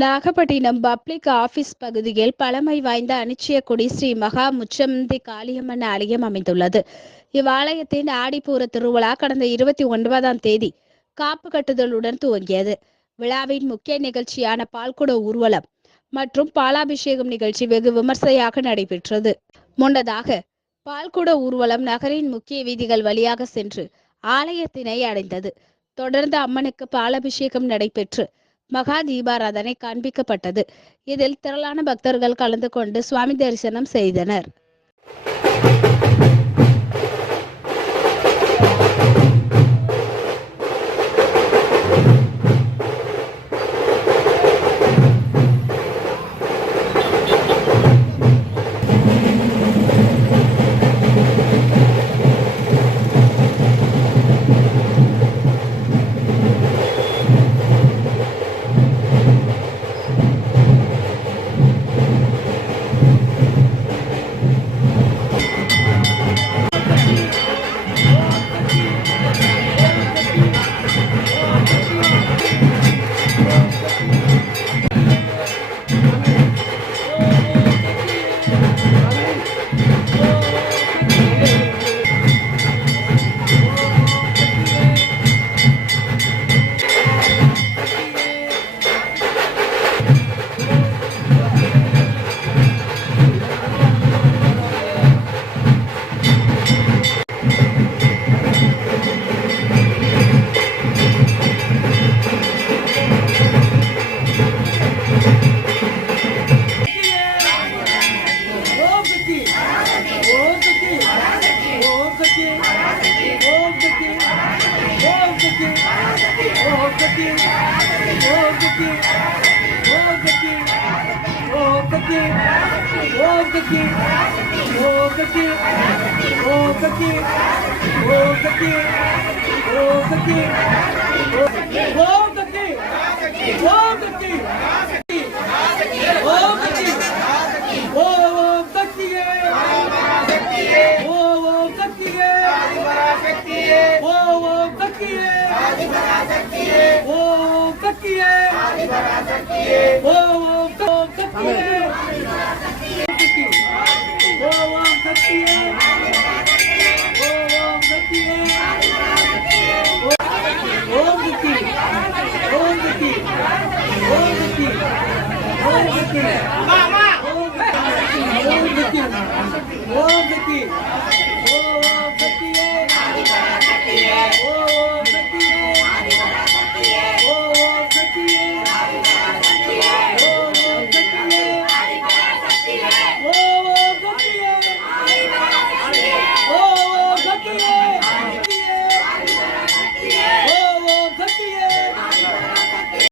Nagapattinam public office பகுதியில் பழமை வாய்ந்த அனிச்சயக்குடி ஸ்ரீ மகா முச்சந்தி காளியம்மன் ஆலயம் அமைந்துள்ளது. இவ்வாலயத்தின் ஆடிப்பூர திருவிழா கடந்த இருபத்தி ஒன்பதாம் தேதி காப்பு கட்டுதலுடன் துவங்கியது. விழாவின் முக்கிய நிகழ்ச்சியான பால்குட ஊர்வலம் மற்றும் பாலாபிஷேகம் நிகழ்ச்சி வெகு விமர்சையாக நடைபெற்றது. முன்னதாக பால்குட ஊர்வலம் நகரின் முக்கிய வீதிகள் வழியாக சென்று ஆலயத்தினை அடைந்தது. தொடர்ந்து அம்மனுக்கு பாலாபிஷேகம் நடைபெற்று மகா தீபாராதனை காண்பிக்கப்பட்டது. இதில் திரளான பக்தர்கள் கலந்து கொண்டு சுவாமி தரிசனம் செய்தனர். ஓம் ಕತ್ತಿ ಓ ಕತ್ತಿ ಓ ಕತ್ತಿ ಓ ಕತ್ತಿ ಓ ಕತ್ತಿ ಓ ಕತ್ತಿ ಓ ಕತ್ತಿ ಓ ಕತ್ತಿ ಓ ಕತ್ತಿ ಓ ಕತ್ತಿ ಓ ಕತ್ತಿ ಓ ಕತ್ತಿ ಓ ಕತ್ತಿಗೆ ಓ ಕತ್ತಿಗೆ ಓ ಕತ್ತಿಗೆ ஓம் சக்தியே ஓம் சக்தியே ஓம் சக்தியே ஓம் சக்தியே ஓம் சக்தியே ஓம் சக்தி ஓம் சக்தி ஓம் சக்தி ஓம் சக்தி ஓம் சக்தி ஓம் சக்தி